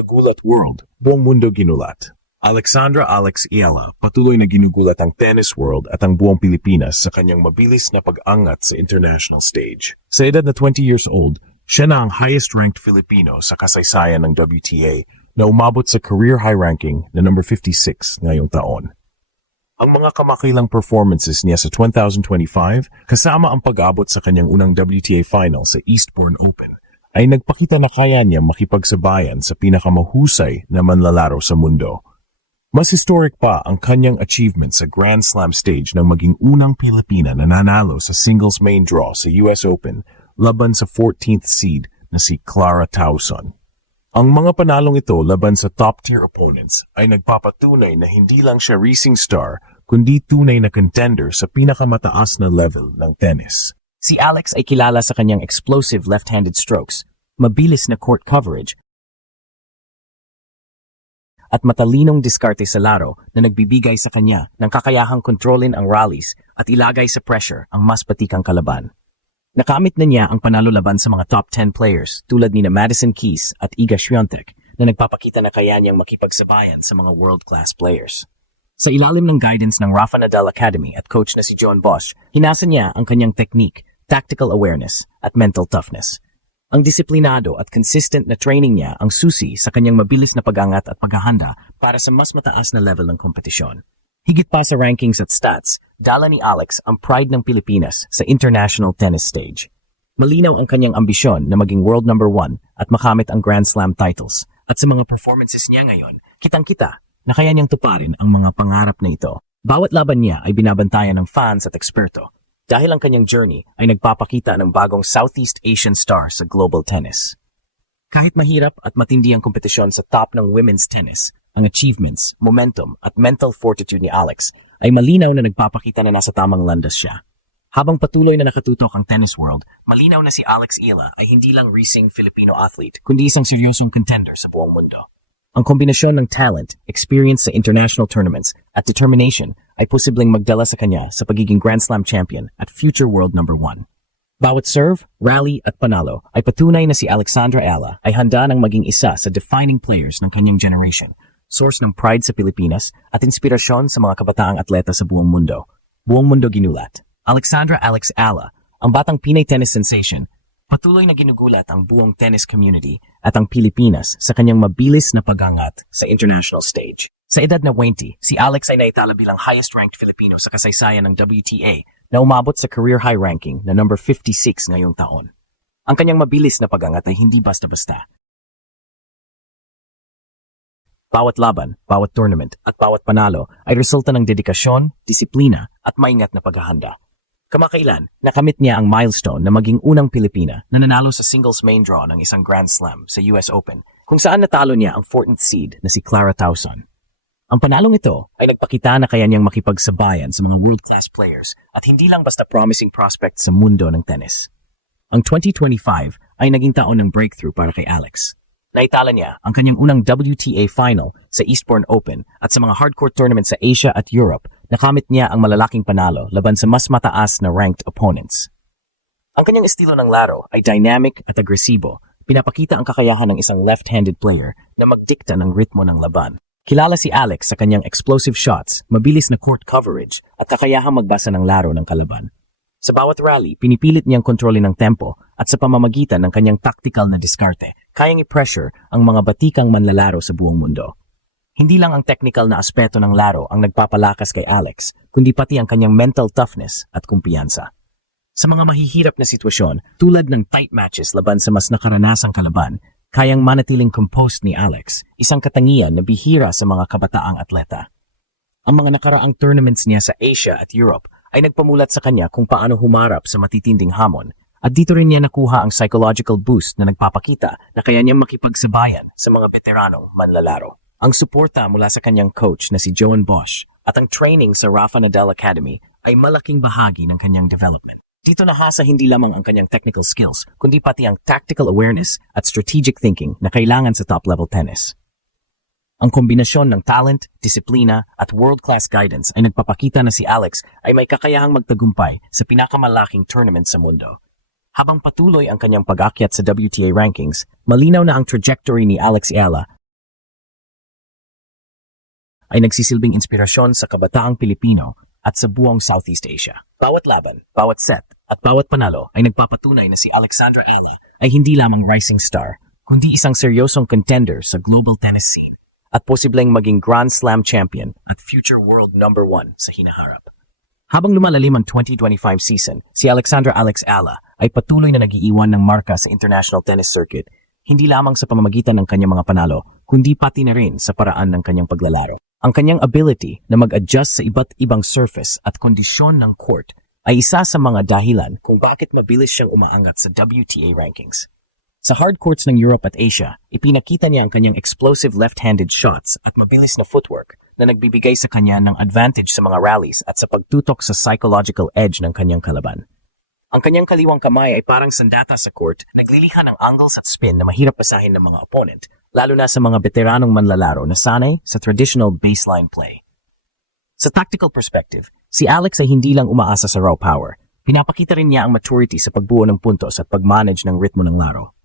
Kagulat World, buong mundo ginulat. Alexandra Alex Ayala, patuloy na ginugulat ang tennis world at ang buong Pilipinas sa kanyang mabilis na pag-angat sa international stage. Sa edad na 20 years old, siya na ang highest-ranked Filipino sa kasaysayan ng WTA na umabot sa career high ranking na number 56 ngayong taon. Ang mga kamakilang performances niya sa 2025, kasama ang pag-abot sa kanyang unang WTA final sa Eastbourne Open, ay nagpakita na kaya niya makipagsabayan sa pinakamahusay na manlalaro sa mundo. Mas historic pa ang kanyang achievement sa Grand Slam stage nang maging unang Pilipina na nanalo sa singles main draw sa US Open laban sa 14th seed na si Clara Tauson. Ang mga panalong ito laban sa top-tier opponents ay nagpapatunay na hindi lang siya racing star kundi tunay na contender sa pinakamataas na level ng tennis. Si Alex ay kilala sa kanyang explosive left-handed strokes, mabilis na court coverage, at matalinong diskarte sa laro na nagbibigay sa kanya ng kakayahang kontrolin ang rallies at ilagay sa pressure ang mas patikang kalaban. Nakamit na niya ang panalo laban sa mga top 10 players tulad ni Madison Keys at Iga Swiatek na nagpapakita na kaya niyang makipagsabayan sa mga world-class players. Sa ilalim ng guidance ng Rafa Nadal Academy at coach na si John Bosch, hinasa niya ang kanyang technique, tactical awareness at mental toughness. Ang disiplinado at consistent na training niya ang susi sa kanyang mabilis na pag-angat at paghahanda para sa mas mataas na level ng kompetisyon. Higit pa sa rankings at stats, dala ni Alex ang pride ng Pilipinas sa international tennis stage. Malinaw ang kanyang ambisyon na maging world number 1 at makamit ang Grand Slam titles. At sa mga performances niya ngayon, kitang-kita na kaya niyang tuparin ang mga pangarap na ito. Bawat laban niya ay binabantayan ng fans at eksperto dahil ang kanyang journey ay nagpapakita ng bagong Southeast Asian star sa global tennis. Kahit mahirap at matindi ang kompetisyon sa top ng women's tennis, ang achievements, momentum at mental fortitude ni Alex ay malinaw na nagpapakita na nasa tamang landas siya. Habang patuloy na nakatutok ang tennis world, malinaw na si Alex Ayala ay hindi lang racing Filipino athlete, kundi isang seryosong contender sa buong mundo. Ang kombinasyon ng talent, experience sa international tournaments at determination ay posibleng magdala sa kanya sa pagiging Grand Slam champion at future world number 1. Bawat serve, rally at panalo ay patunay na si Alexandra Ayala ay handa ng maging isa sa defining players ng kanyang generation, source ng pride sa Pilipinas at inspirasyon sa mga kabataang atleta sa buong mundo. Buong mundo ginulat. Alexandra Alex Ayala, ang batang Pinay tennis sensation, patuloy na ginugulat ang buong tennis community at ang Pilipinas sa kanyang mabilis na pag-angat sa international stage. Sa edad na 20, si Alex ay naitala bilang highest-ranked Filipino sa kasaysayan ng WTA na umabot sa career high ranking na number 56 ngayong taon. Ang kanyang mabilis na pag-angat ay hindi basta-basta. Bawat laban, bawat tournament at bawat panalo ay resulta ng dedikasyon, disiplina at maingat na paghahanda. Kamakailan, nakamit niya ang milestone na maging unang Pilipina na nanalo sa singles main draw ng isang Grand Slam sa US Open kung saan natalo niya ang 14th seed na si Clara Tauson. Ang panalong ito ay nagpakita na kaya niyang makipagsabayan sa mga world-class players at hindi lang basta promising prospect sa mundo ng tennis. Ang 2025 ay naging taon ng breakthrough para kay Alex. Naitala niya ang kanyang unang WTA final sa Eastbourne Open at sa mga hardcourt tournaments sa Asia at Europe, nakamit niya ang malalaking panalo laban sa mas mataas na ranked opponents. Ang kanyang estilo ng laro ay dynamic at agresibo, pinapakita ang kakayahan ng isang left-handed player na magdikta ng ritmo ng laban. Kilala si Alex sa kanyang explosive shots, mabilis na court coverage at kakayahang magbasa ng laro ng kalaban. Sa bawat rally, pinipilit niyang kontrolin ng tempo at sa pamamagitan ng kanyang tactical na diskarte, kayang i-pressure ang mga batikang manlalaro sa buong mundo. Hindi lang ang technical na aspeto ng laro ang nagpapalakas kay Alex, kundi pati ang kanyang mental toughness at kumpiyansa. Sa mga mahihirap na sitwasyon, tulad ng tight matches laban sa mas nakaranasang kalaban, kayang manatiling composed ni Alex, isang katangian na bihira sa mga kabataang atleta. Ang mga nakaraang tournaments niya sa Asia at Europe ay nagpamulat sa kanya kung paano humarap sa matitinding hamon at dito rin niya nakuha ang psychological boost na nagpapakita na kaya niya makipagsabayan sa mga veteranong manlalaro. Ang suporta mula sa kanyang coach na si John Bosch at ang training sa Rafa Nadal Academy ay malaking bahagi ng kanyang development. Dito nahasa hindi lamang ang kanyang technical skills, kundi pati ang tactical awareness at strategic thinking na kailangan sa top-level tennis. Ang kombinasyon ng talent, disiplina at world-class guidance ay nagpapakita na si Alex ay may kakayahang magtagumpay sa pinakamalaking tournament sa mundo. Habang patuloy ang kanyang pag-akyat sa WTA rankings, malinaw na ang trajectory ni Alex Ayala ay nagsisilbing inspirasyon sa kabataang Pilipino at sa buong Southeast Asia. Bawat laban, bawat set, at bawat panalo ay nagpapatunay na si Alexandra Ella ay hindi lamang rising star, kundi isang seryosong contender sa global tennis scene at posibleng maging Grand Slam champion at future world number 1 sa hinaharap. Habang lumalalim ang 2025 season, si Alexandra Alex Ella ay patuloy na nagiiwan ng marka sa international tennis circuit, hindi lamang sa pamamagitan ng kanyang mga panalo, kundi pati na rin sa paraan ng kanyang paglalaro. Ang kanyang ability na mag-adjust sa iba't ibang surface at kondisyon ng court ay isa sa mga dahilan kung bakit mabilis siyang umaangat sa WTA rankings. Sa hard courts ng Europe at Asia, ipinakita niya ang kanyang explosive left-handed shots at mabilis na footwork na nagbibigay sa kanya ng advantage sa mga rallies at sa pagtutok sa psychological edge ng kanyang kalaban. Ang kanyang kaliwang kamay ay parang sandata sa court, nagliliha ng angles at spin na mahirap basahin ng mga opponent, lalo na sa mga veteranong manlalaro na sanay sa traditional baseline play. Sa tactical perspective, si Alex ay hindi lang umaasa sa raw power. Pinapakita rin niya ang maturity sa pagbuo ng puntos at pag-manage ng ritmo ng laro.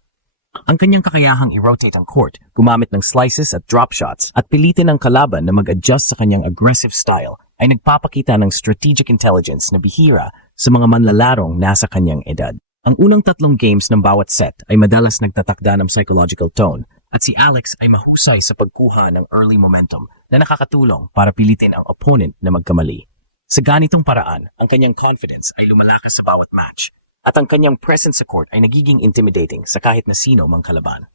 Ang kanyang kakayahang i-rotate ang court, gumamit ng slices at drop shots at pilitin ang kalaban na mag-adjust sa kanyang aggressive style ay nagpapakita ng strategic intelligence na bihira sa mga manlalarong nasa kanyang edad. Ang unang 3 games ng bawat set ay madalas nagtatakda ng psychological tone at si Alex ay mahusay sa pagkuha ng early momentum na nakakatulong para pilitin ang opponent na magkamali. Sa ganitong paraan, ang kanyang confidence ay lumalakas sa bawat match at ang kanyang presence sa court ay nagiging intimidating sa kahit na sino mang kalaban.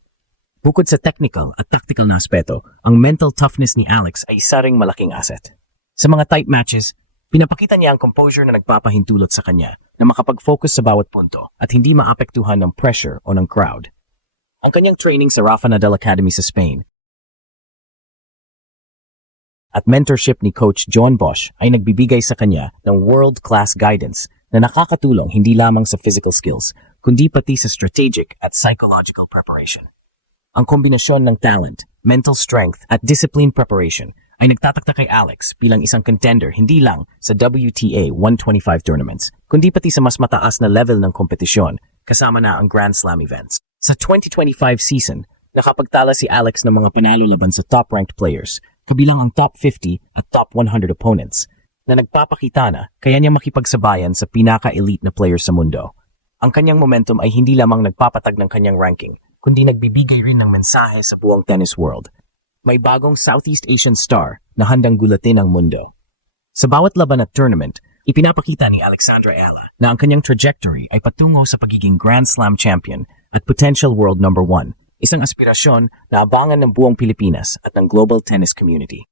Bukod sa technical at tactical na aspeto, ang mental toughness ni Alex ay isa ring malaking asset. Sa mga tight matches, pinapakita niya ang composure na nagpapahintulot sa kanya na makapag-focus sa bawat punto at hindi maapektuhan ng pressure o ng crowd. Ang kanyang training sa Rafa Nadal Academy sa Spain at mentorship ni Coach John Bosch ay nagbibigay sa kanya ng world-class guidance na nakakatulong hindi lamang sa physical skills, kundi pati sa strategic at psychological preparation. Ang kombinasyon ng talent, mental strength at discipline preparation ay nagtatakda kay Alex bilang isang contender hindi lang sa WTA 125 tournaments, kundi pati sa mas mataas na level ng kompetisyon kasama na ang Grand Slam events. Sa 2025 season, nakapagtala si Alex ng mga panalo laban sa top-ranked players, kabilang ang top 50 at top 100 opponents, na nagpapakita na kaya niya makipagsabayan sa pinaka-elite na players sa mundo. Ang kanyang momentum ay hindi lamang nagpapatag ng kanyang ranking, kundi nagbibigay rin ng mensahe sa buong tennis world. May bagong Southeast Asian star na handang gulatin ang mundo. Sa bawat laban at tournament, ipinapakita ni Alexandra Ella na ang kanyang trajectory ay patungo sa pagiging Grand Slam champion at potential world number 1, isang aspirasyon na abangan ng buong Pilipinas at ng global tennis community.